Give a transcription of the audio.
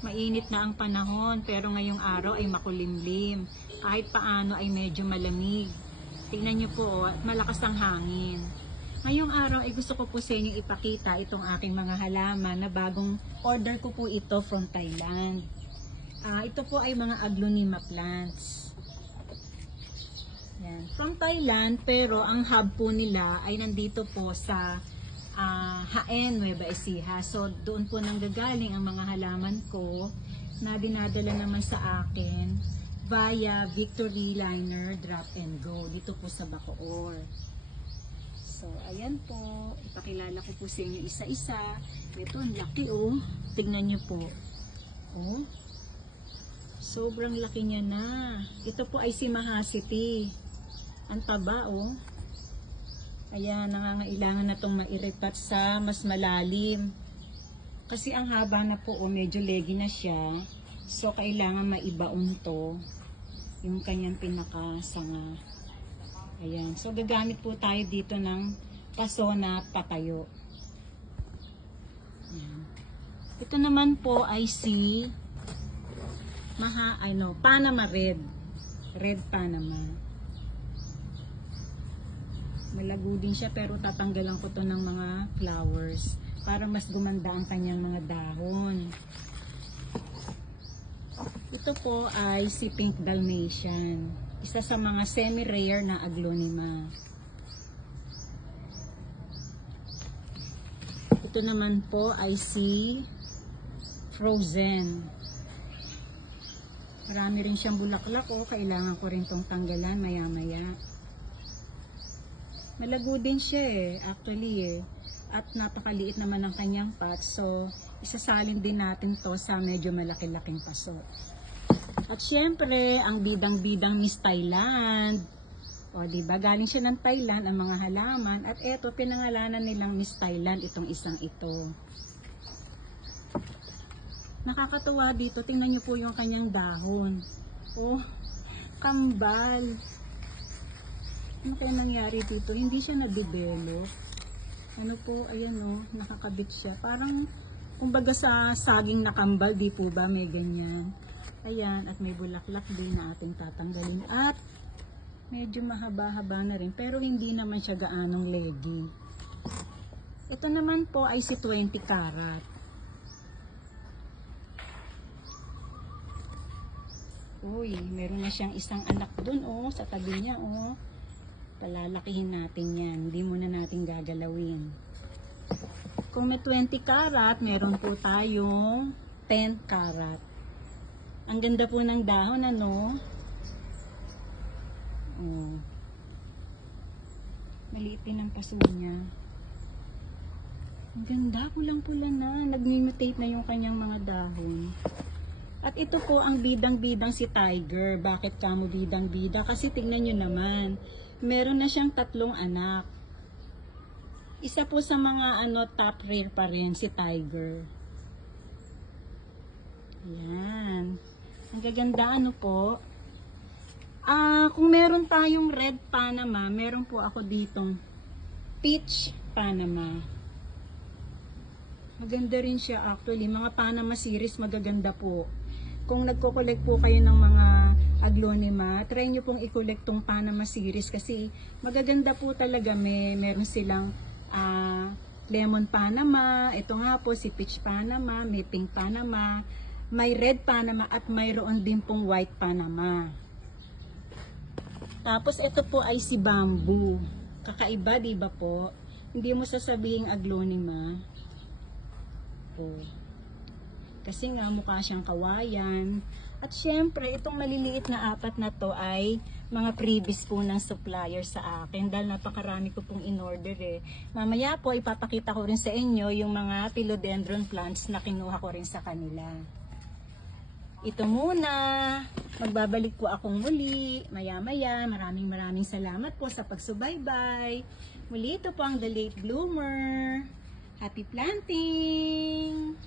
Mainit na ang panahon pero ngayong araw ay makulimlim. Kahit paano ay medyo malamig. Tingnan nyo po, malakas ang hangin. Ngayong araw ay gusto ko po sa inyo ipakita itong aking mga halaman na bagong order ko po ito from Thailand. Ito po ay mga Aglonema plants. Yan. From Thailand, pero ang hub po nila ay nandito po sa Jaén, Nueva Ecija. So doon po nanggagaling ang mga halaman ko na dinadala naman sa akin via Victory Liner Drop and Go dito po sa Bacoor. So ayan po, ipakilala ko po sa inyo isa-isa. Ito ang laki oh, tignan nyo po. Oh, sobrang laki niya na. Ito po ay si Mahasiti. Ang taba oh. Kaya nangangailangan na itong mairipat sa mas malalim. Kasi ang haba na po, medyo leggy na siya. So, kailangan maibaon to. Yung kanyang pinakasanga. Ayan. So, gagamit po tayo dito ng paso na patayo. Ayan. Ito naman po ay si Panama Red. Red Panama. Malago din siya pero tatanggalan ko to ng mga flowers para mas gumanda ang kanyang mga dahon. Ito po ay si Pink Dalmatian, isa sa mga semi-rare na Aglonema. Ito naman po ay si Frozen. Marami rin siyang bulaklak kailangan ko rin tong tanggalan maya-maya. Malago din siya actually at napakaliit naman ang kanyang pot, so isasalin din natin to sa medyo malaki-laking paso. At syempre, ang bidang-bidang Miss Thailand. O diba, galing siya ng Thailand ang mga halaman at eto pinangalanan nilang Miss Thailand itong isang ito. Nakakatuwa dito, tingnan niyo po yung kanyang dahon. Oh, kambal. Ano kaya nangyari dito? Hindi siya na-develop. Ano po, ayan nakakabit siya. Parang, kumbaga sa saging na kambal, di po ba may ganyan? Ayan, at may bulaklak din na ating tatanggalin. At, medyo mahaba-haba na rin. Pero hindi naman siya gaanong leggy. Ito naman po ay si 20 karat. Uy, meron na siyang isang anak dun sa tabi niya palalakihin natin yan. Hindi muna natin gagalawin. Kung may 20 karat, meron po tayong 10 karat. Ang ganda po ng dahon, Maliit din ang paso niya. Ang ganda, pulang-pula na. Nag-mutate na yung kanyang mga dahon. At ito po ang bidang-bidang si Tiger. Bakit kamo bidang-bida? Kasi tingnan nyo naman. Meron na siyang 3 anak. Isa po sa mga top rare pa rin si Tiger. Ayan. Ang gaganda po. Kung meron tayong Red Panama, meron po ako ditong Peach Panama. Maganda rin siya actually. Mga Panama series magaganda po. Kung nagko-collect po kayo ng mga Aglonema, try nyo pong i-collect tong Panama series kasi magaganda po talaga. Meron silang Lemon Panama, ito nga po si Peach Panama, may Pink Panama, may Red Panama at mayroon din pong White Panama. Tapos ito po ay si Bamboo. Kakaiba, di ba po? Hindi mo sasabihin Aglonema. Kasi nga mukha siyang kawayan. At syempre, itong maliliit na 4 na to ay mga previous po ng supplier sa akin dahil napakarami ko pong in-order Mamaya po ipapakita ko rin sa inyo yung mga philodendron plants na kinuha ko rin sa kanila. Ito muna. Magbabalik po akong muli. Maya-maya. Maraming salamat po sa pagsubaybay. Muli ito po ang The Late Bloomer. Happy planting!